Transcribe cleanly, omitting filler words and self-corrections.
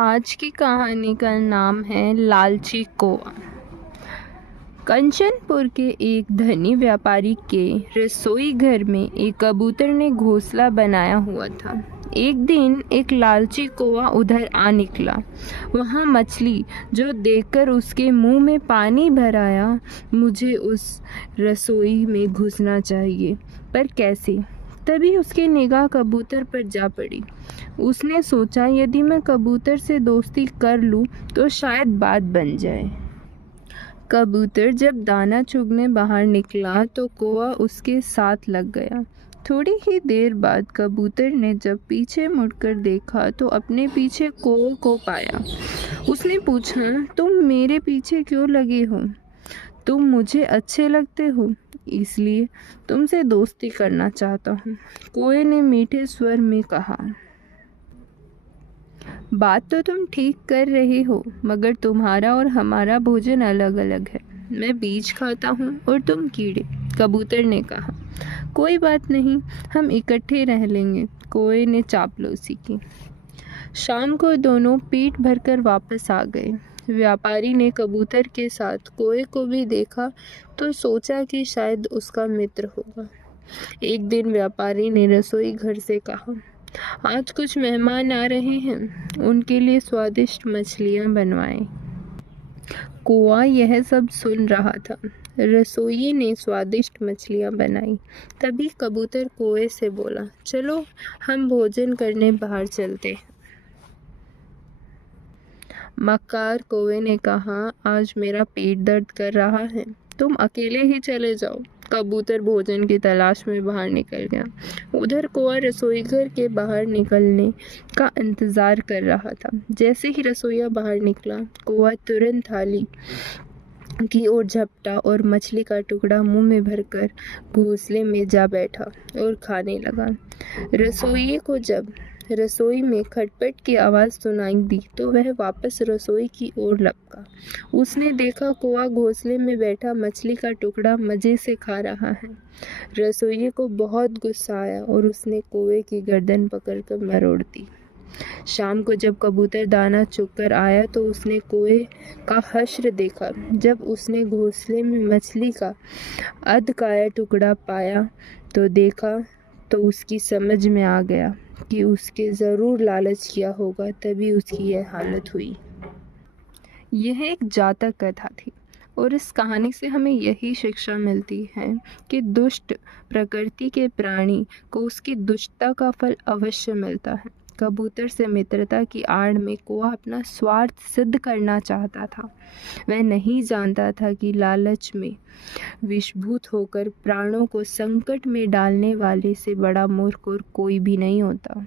आज की कहानी का नाम है लालची कौवा। कंचनपुर के एक धनी व्यापारी के रसोई घर में एक कबूतर ने घोंसला बनाया हुआ था। एक दिन एक लालची कौवा उधर आ निकला। वहाँ मछली जो देखकर उसके मुंह में पानी भर आया। मुझे उस रसोई में घुसना चाहिए, पर कैसे? तभी उसकी निगाह कबूतर पर जा पड़ी। उसने सोचा, यदि मैं कबूतर से दोस्ती कर लूं तो शायद बात बन जाए। कबूतर जब दाना चुगने बाहर निकला तो कौवा उसके साथ लग गया। थोड़ी ही देर बाद कबूतर ने जब पीछे मुड़कर देखा तो अपने पीछे कौवे को पाया। उसने पूछा, तुम मेरे पीछे क्यों लगे हो? तुम मुझे अच्छे लगते हो, इसलिए तुमसे दोस्ती करना चाहता हूँ, कौवे ने मीठे स्वर में कहा। बात तो तुम ठीक कर रहे हो, मगर तुम्हारा और हमारा भोजन अलग अलग है। मैं बीज खाता हूँ और तुम कीड़े, कबूतर ने कहा। कोई बात नहीं, हम इकट्ठे रह लेंगे, कौवे ने चापलूसी की। शाम को दोनों पेट भरकर वापस आ गए। व्यापारी ने कबूतर के साथ कौवे को भी देखा तो सोचा कि शायद उसका मित्र होगा। एक दिन व्यापारी ने रसोई घर से कहा, आज कुछ मेहमान आ रहे हैं, उनके लिए स्वादिष्ट मछलियाँ बनवाएं। कौवा यह सब सुन रहा था। रसोइये ने स्वादिष्ट मछलियाँ बनाई। तभी कबूतर कौवे से बोला, चलो हम भोजन करने बाहर चलते हैं। मक्कार कौवे ने कहा, आज मेरा पेट दर्द कर रहा है, तुम अकेले ही चले जाओ। कबूतर भोजन की तलाश में बाहर निकल गया। उधर कौवा रसोई घर के बाहर निकलने का इंतजार कर रहा था। जैसे ही रसोइया बाहर निकला, कौवा तुरंत थाली की ओर झपटा और मछली का टुकड़ा मुंह में भरकर घोंसले में जा बैठा और खाने लगा। रसोइये को जब रसोई में खटपट की आवाज़ सुनाई दी तो वह वापस रसोई की ओर लपका। उसने देखा कौवा घोंसले में बैठा मछली का टुकड़ा मज़े से खा रहा है। रसोइये को बहुत गुस्सा आया और उसने कौवे की गर्दन पकड़कर मरोड़ दी। शाम को जब कबूतर दाना चुगकर आया तो उसने कौवे का हश्र देखा। जब उसने घोंसले में मछली का अधखाया टुकड़ा पाया तो देखा तो उसकी समझ में आ गया कि उसके ज़रूर लालच किया होगा, तभी उसकी यह हालत हुई। यह एक जातक कथा थी और इस कहानी से हमें यही शिक्षा मिलती है कि दुष्ट प्रकृति के प्राणी को उसकी दुष्टता का फल अवश्य मिलता है। कबूतर से मित्रता की आड़ में कौवा अपना स्वार्थ सिद्ध करना चाहता था। वह नहीं जानता था कि लालच में विषभूत होकर प्राणों को संकट में डालने वाले से बड़ा मूर्ख और कोई भी नहीं होता।